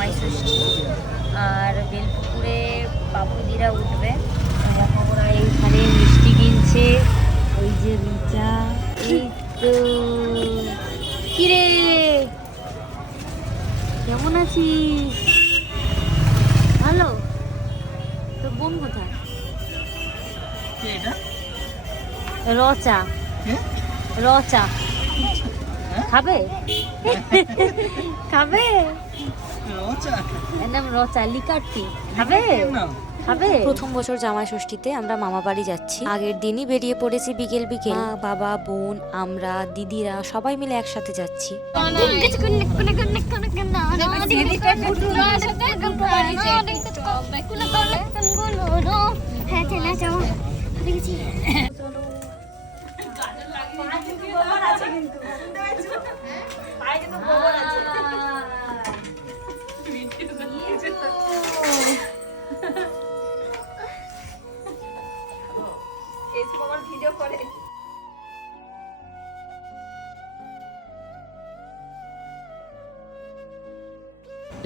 জামাই ষষ্ঠী, আর বেলপুকুরে বাবুদিরা উঠবে। ওরা এইখানে মিষ্টি কিনছে। ওই যে রিচা, এই তো। কিরে কেমন আছিস? ভালো। তোর বোন কোথায়? রচা, রচা খাবে? খাবে? এর নাম রচা, লিকার টি খাবে? খাবে? প্রথম বছর জামাই ষষ্ঠীতে আমরা মামা বাড়ি যাচ্ছি। আগের দিনই বেরিয়ে পড়েছি বিকেল বিকেল। মা, বাবা, বোন, আমরা, দিদিরা সবাই মিলে একসাথে যাচ্ছি।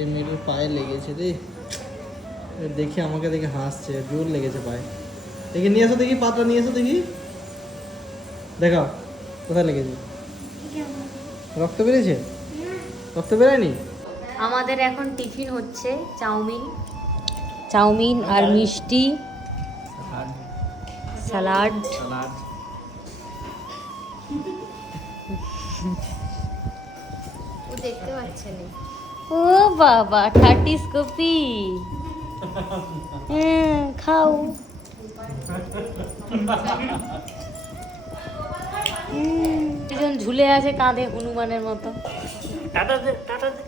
এই মেয়েটার পায়ে লেগেছে রে, দেখি আমাকে দেখে হাসছে, জোর লেগেছে পায়ে। দেখি নিয়ে এসো, দেখি পাতলা নিয়ে এসো, দেখি দেখাও কোথায় লেগেছে। রক্ত বেরিয়েছে? রক্ত বেরোয়নি? আমাদের এখন টিফিন হচ্ছে চাউমিন, চাউমিন আর মিষ্টি, স্যালাড। দেখতে পাচ্ছেন ও বাবা, ঠাটিস্কোপি। খাও। দুজন ঝুলে আছে কাঁধে হনুমানের মতো। টাটা দে, টাটা দে।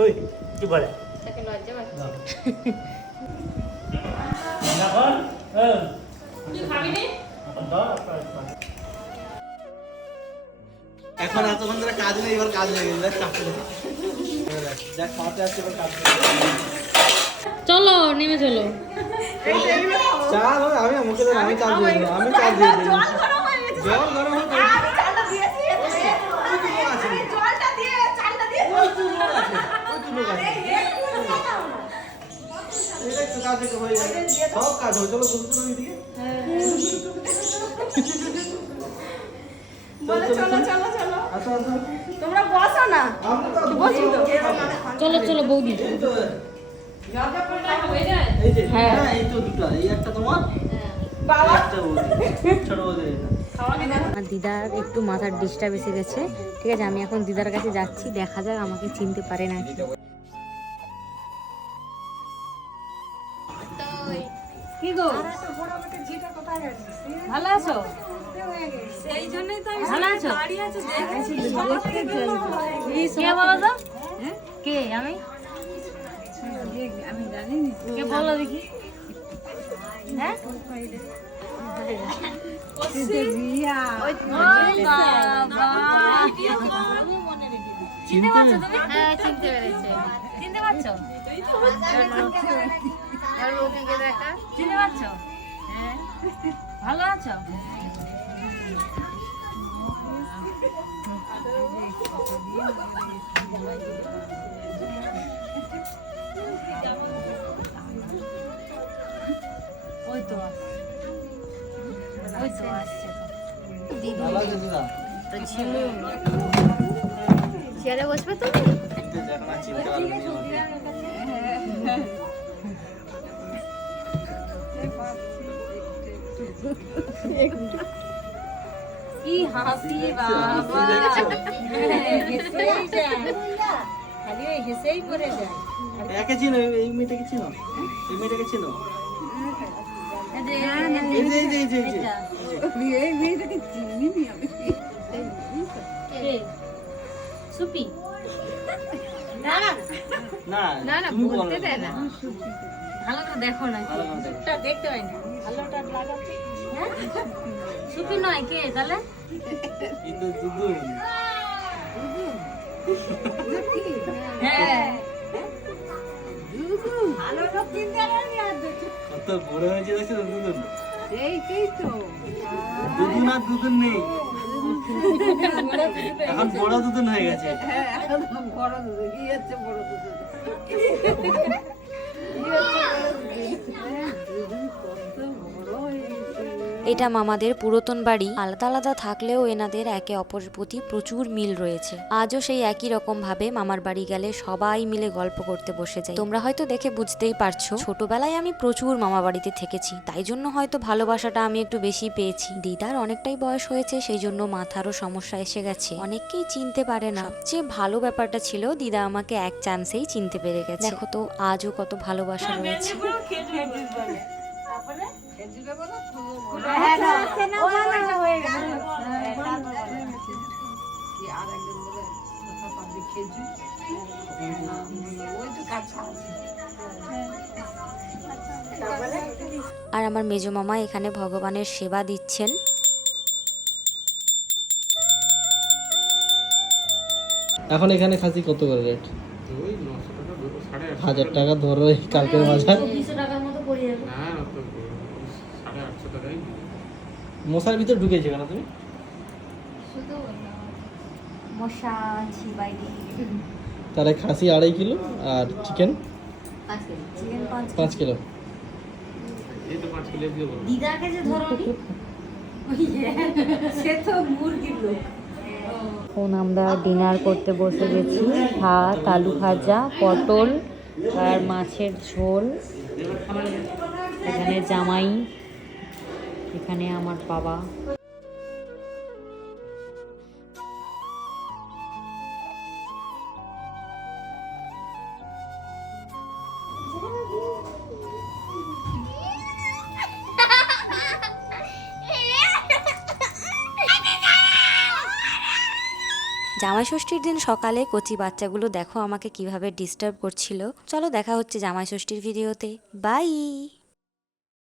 ওই কি বলে? তাকে লজ্জা পাচ্ছে। এখন তুই খাবি নি? এখন এতক্ষণ ধরে কাজ নেই, এবার কাজ লেগে গেছে। যা খাওয়াতে আসছে এবার কাজ নেই। চলো নেমে চলো। চা হবে, আমি মুখে দেবো, আমি চাল দিয়ে দেবো, আমি চাল দিয়ে দেবো। জল গরম হয়ে গেছে। সব কাজ হবে, চলো চলো চলো এদিকে। আসো আসো, তোমরা বসো না। আমরা তো বসি তো। চলো চলো বৌদি। এই তো, এই যে হ্যাঁ, এই তো দুটো, এই একটা তোমার, বাবা একটা ওদের, ছোট ওদের এটা। আর দিদার একটু মাথার ডিস্টার্ব এসে গেছে। ঠিক আছে, আমি এখন দিদার কাছে যাচ্ছি, দেখা যাক আমাকে চিনতে পারে নাকি। কি গো, ভালো আছো? সেই জন্যই তো আমি ভালো আছো? দাঁড়িয়ে আছি, দেখেছি। কে বলো তো? কে? আমি আমি জানি না। কে বলো দেখি। হ্যাঁ, ওই বাবা, চিনতে পারছো তুমি? হ্যাঁ, চিনতে পেরেছে। চিনতে পারছো? আর রোগীকে দেখা। চিনতে পারছো? হ্যাঁ, ভালো আছো? ওই তো আসছে, ওই তো আসছে। ভালো আছে দিদা? তো ঝিমু চেয়ারে বসবে তুমি? দেখতে দেখো না, চিনতে পারবে না আমাকে। কি হাসি বাবা, হেসেই যায়, খালি ওই হেসেই করে যায়। একে চিনো? এই মেয়েটাকে চিনো? এই মেয়েটাকে চিনো? এই যে এই যে এই যে কে? সুপি? না না না, তুমি বলো বলতে দেয় না। ভালো তো দেখো না, ভালো করে দেখো। টা দেখতে হয় না, ভালোটা লাগাও। হ্যাঁ, সুপি নয় কে তাহলে? এই তো দুদু। হ্যাঁ, কত বড় হয়েছে দেখছো তো দুদু? এইটাই তো। দুদু না, দুদু নেই। এখন বড় দুধন হয়ে গেছে। এটা মামাদের পুরাতন বাড়ি। আলাদা আলাদা থাকলেও এনাদের একে অপরের প্রতি প্রচুর মিল রয়েছে। আজও সেই একই রকম ভাবে মামার বাড়ি গেলে সবাই মিলে গল্প করতে বসে যায়। তোমরা হয়তো দেখে বুঝতেই পারছো, ছোটবেলায় আমি প্রচুর মামা বাড়িতে থেকেছি, তাই জন্য হয়তো ভালোবাসাটা আমি একটু বেশি পেয়েছি। দিদার অনেকটাই বয়স হয়েছে, সেই জন্য মাথারও সমস্যা এসে গেছে, অনেককেই চিনতে পারে না। সবচেয়ে ভালো ব্যাপারটা ছিল দিদা আমাকে এক চান্সেই চিনতে পেরে গেছে। দেখো তো আজও কত ভালোবাসা রয়েছে। আর আমার মেজো মামা এখানে ভগবানের সেবা দিচ্ছেন। এখন এখানে খাসি কত করে রেট? 1000 টাকা ধরো, কালকের বাজার। মশার ভিতর ঢুকেছে কেন তুমি? তাহলে খাসি 2.5 কিলো আর চিকেন 5 কিলো। দিদাকে যে ধরনি সে তো মুরগির লোক। এখন আমরা ডিনার করতে বসে গেছি। ভাত, আলু ভাজা, পটল আর মাছের ঝোল। এখানে জামাই, এখানে আমার বাবা। জামাই ষষ্ঠীর দিন সকালে কচি বাচ্চাগুলো দেখো আমাকে কিভাবে ডিস্টার্ব করছিল। চলো দেখা হচ্ছে জামাই ষষ্ঠীর ভিডিওতে। বাই।